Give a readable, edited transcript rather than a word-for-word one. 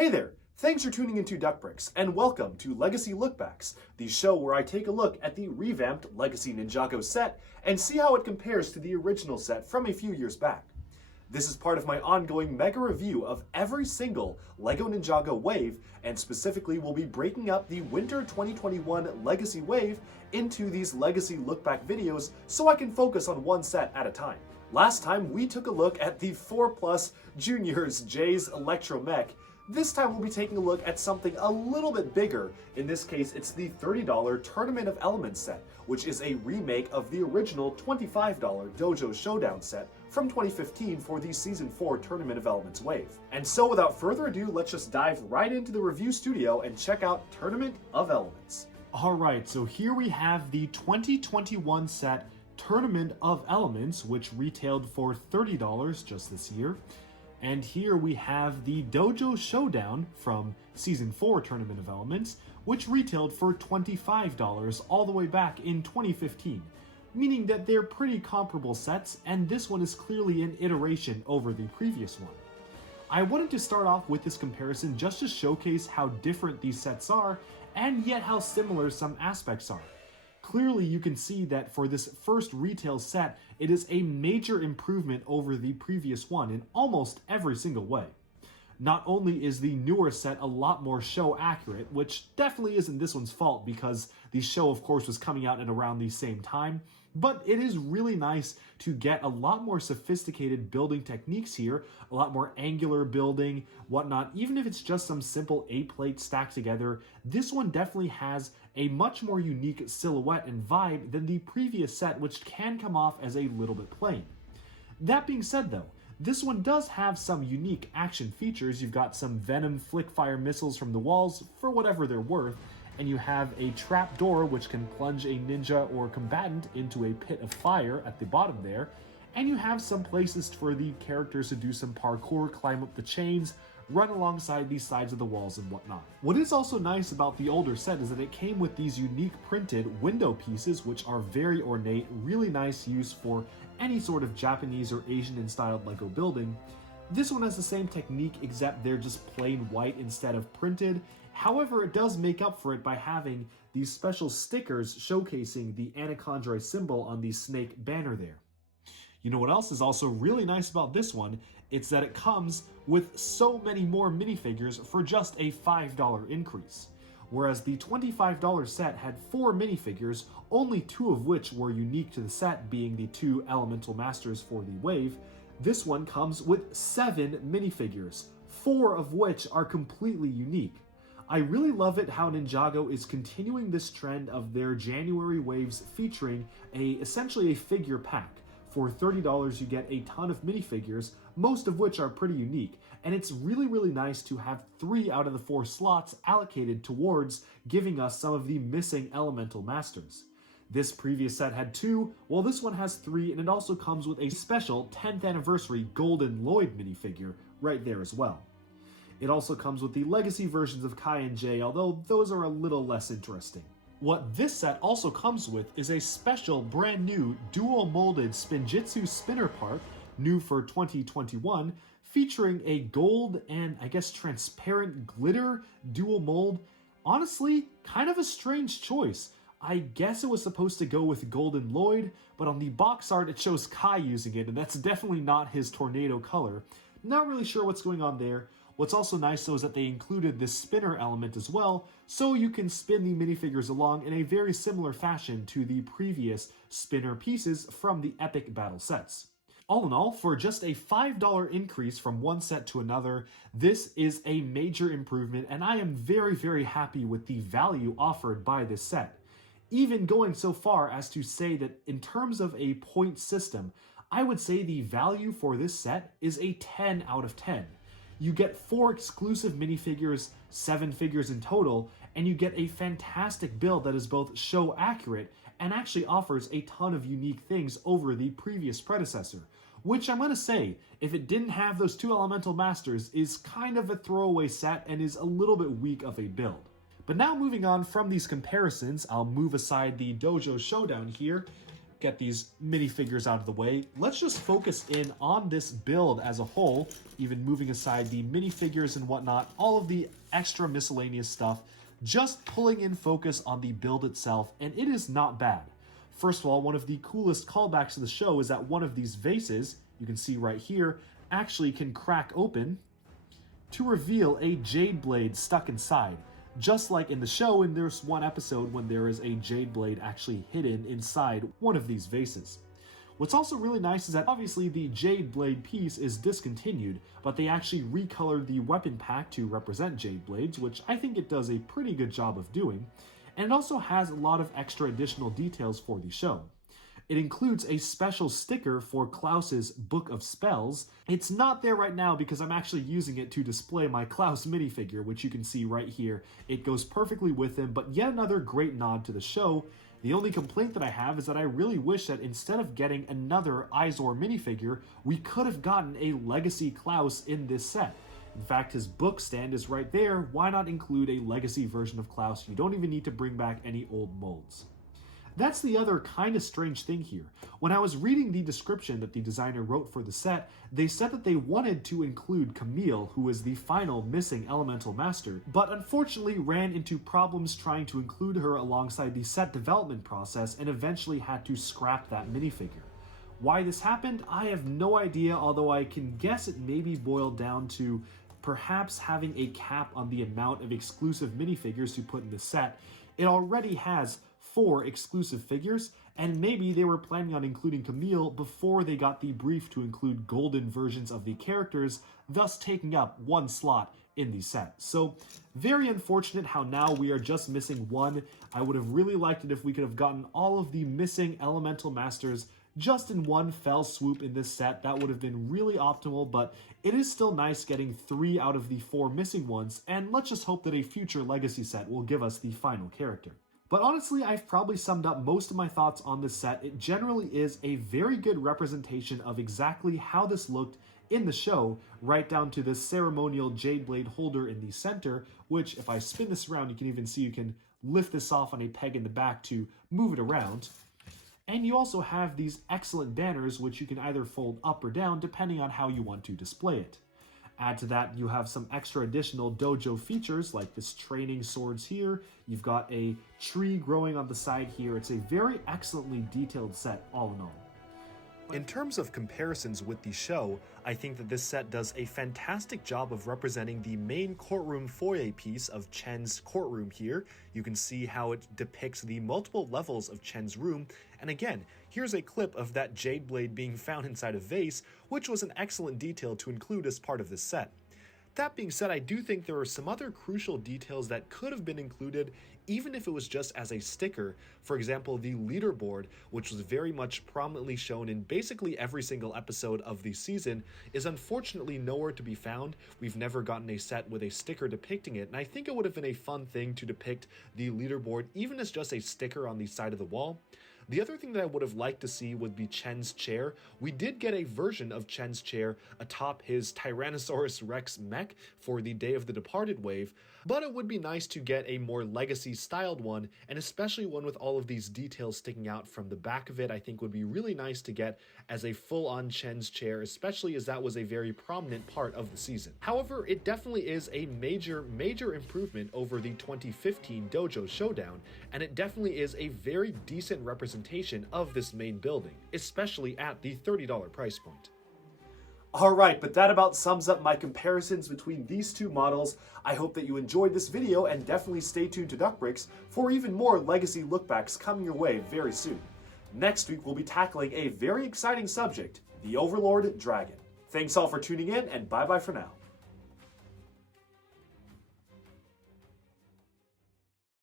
Hey there! Thanks for tuning into Duckbricks, and welcome to Legacy Lookbacks, the show where I take a look at the revamped Legacy Ninjago set and see how it compares to the original set from a few years back. This is part of my ongoing mega review of every single LEGO Ninjago wave, and specifically we'll be breaking up the Winter 2021 Legacy wave into these Legacy Lookback videos so I can focus on one set at a time. Last time we took a look at the 4+ Juniors Jay's Electro Mech. This time we'll be taking a look at something a little bit bigger. In this case, it's the $30 Tournament of Elements set, which is a remake of the original $25 Dojo Showdown set from 2015 for the Season 4 Tournament of Elements wave. And so without further ado, let's just dive right into the review studio and check out Tournament of Elements. Alright, so here we have the 2021 set Tournament of Elements, which retailed for $30 just this year. And here we have the Dojo Showdown from Season 4 Tournament of Elements, which retailed for $25 all the way back in 2015, meaning that they're pretty comparable sets, and this one is clearly an iteration over the previous one. I wanted to start off with this comparison just to showcase how different these sets are, and yet how similar some aspects are. Clearly, you can see that for this first retail set, it is a major improvement over the previous one in almost every single way. Not only is the newer set a lot more show accurate, which definitely isn't this one's fault because the show of course was coming out at around the same time, but it is really nice to get a lot more sophisticated building techniques here, a lot more angular building, whatnot. Even if it's just some simple A-plates stacked together, this one definitely has a much more unique silhouette and vibe than the previous set, which can come off as a little bit plain. That being said though, this one does have some unique action features. You've got some Venom flick-fire missiles from the walls for whatever they're worth, and you have a trap door which can plunge a ninja or combatant into a pit of fire at the bottom there, and you have some places for the characters to do some parkour, climb up the chains, run alongside these sides of the walls and whatnot. What is also nice about the older set is that it came with these unique printed window pieces, which are very ornate, really nice use for any sort of Japanese or Asian-styled LEGO building. This one has the same technique, except they're just plain white instead of printed. However, it does make up for it by having these special stickers showcasing the Anacondrae symbol on the snake banner there. You know what else is also really nice about this one? It's that it comes with so many more minifigures for just a $5 increase. Whereas the $25 set had 4 minifigures, only 2 of which were unique to the set, being the 2 Elemental Masters for the wave, this one comes with 7 minifigures, 4 of which are completely unique. I really love it how Ninjago is continuing this trend of their January waves featuring essentially a figure pack. For $30 you get a ton of minifigures, most of which are pretty unique, and it's really nice to have 3 out of the 4 slots allocated towards giving us some of the missing Elemental Masters. This previous set had 2, while this one has 3, and it also comes with a special 10th anniversary Golden Lloyd minifigure right there as well. It also comes with the legacy versions of Kai and Jay, although those are a little less interesting. What this set also comes with is a special brand new dual molded Spinjitzu spinner part, new for 2021, featuring a gold and I guess transparent glitter dual mold. Honestly, kind of a strange choice. I guess it was supposed to go with Golden Lloyd, but on the box art it shows Kai using it, and that's definitely not his tornado color. Not really sure what's going on there. What's also nice though is that they included this spinner element as well, so you can spin the minifigures along in a very similar fashion to the previous spinner pieces from the epic battle sets. All in all, for just a $5 increase from one set to another, this is a major improvement, and I am very happy with the value offered by this set. Even going so far as to say that in terms of a point system, I would say the value for this set is a 10 out of 10. You get 4 exclusive minifigures, 7 figures in total, and you get a fantastic build that is both show accurate and actually offers a ton of unique things over the previous predecessor, which I'm gonna say, if it didn't have those 2 Elemental Masters, is kind of a throwaway set and is a little bit weak of a build. But now moving on from these comparisons, I'll move aside the Dojo Showdown here. get these minifigures out of the way, let's just focus in on this build as a whole, even moving aside the minifigures and whatnot, all of the extra miscellaneous stuff, just pulling in focus on the build itself, and it is not bad. First of all, one of the coolest callbacks to the show is that one of these vases, you can see right here, actually can crack open to reveal a jade blade stuck inside. Just like in the show, and there's one episode when there is a jade blade actually hidden inside one of these vases. What's also really nice is that obviously the jade blade piece is discontinued, but they actually recolored the weapon pack to represent jade blades, which I think it does a pretty good job of doing, and it also has a lot of extra additional details for the show. It includes a special sticker for Klaus's Book of Spells. It's not there right now because I'm actually using it to display my Klaus minifigure, which you can see right here. It goes perfectly with him, but yet another great nod to the show. The only complaint that I have is that I really wish that instead of getting another Izor minifigure, we could have gotten a Legacy Klaus in this set. In fact, his book stand is right there. Why not include a Legacy version of Klaus? You don't even need to bring back any old molds. That's the other kind of strange thing here. When I was reading the description that the designer wrote for the set, they said that they wanted to include Camille, who is the final missing elemental master, but unfortunately ran into problems trying to include her alongside the set development process and eventually had to scrap that minifigure. Why this happened, I have no idea, although I can guess it maybe boiled down to perhaps having a cap on the amount of exclusive minifigures to put in the set. It already has 4 exclusive figures, and maybe they were planning on including Camille before they got the brief to include golden versions of the characters, thus taking up 1 slot in the set. So, very unfortunate how now we are just missing 1. I would have really liked it if we could have gotten all of the missing elemental masters just in one fell swoop in this set. That would have been really optimal, but it is still nice getting 3 out of the 4 missing ones, and let's just hope that a future Legacy set will give us the final character. But honestly, I've probably summed up most of my thoughts on this set. It generally is a very good representation of exactly how this looked in the show, right down to this ceremonial jade blade holder in the center, which if I spin this around, you can even see you can lift this off on a peg in the back to move it around. And you also have these excellent banners, which you can either fold up or down depending on how you want to display it. Add to that, you have some extra additional dojo features like this training swords here. You've got a tree growing on the side here. It's a very excellently detailed set all in all. In terms of comparisons with the show, I think that this set does a fantastic job of representing the main courtroom foyer piece of Chen's courtroom here. You can see how it depicts the multiple levels of Chen's room, and again, here's a clip of that jade blade being found inside a vase, which was an excellent detail to include as part of this set. That being said, I do think there are some other crucial details that could have been included even if it was just as a sticker. For example, the leaderboard, which was very much prominently shown in basically every single episode of the season, is unfortunately nowhere to be found. We've never gotten a set with a sticker depicting it, and I think it would have been a fun thing to depict the leaderboard even as just a sticker on the side of the wall. The other thing that I would have liked to see would be Chen's chair. We did get a version of Chen's chair atop his Tyrannosaurus Rex mech for the Day of the Departed wave, but it would be nice to get a more Legacy-styled one, and especially one with all of these details sticking out from the back of it. I think would be really nice to get as a full-on Chen's chair, especially as that was a very prominent part of the season. However, it definitely is a major improvement over the 2015 Dojo Showdown, and it definitely is a very decent representation of this main building, especially at the $30 price point. Alright, but that about sums up my comparisons between these two models. I hope that you enjoyed this video, and definitely stay tuned to DuckBricks for even more Legacy Lookbacks coming your way very soon. Next week we'll be tackling a very exciting subject, the Overlord Dragon. Thanks all for tuning in, and bye bye for now.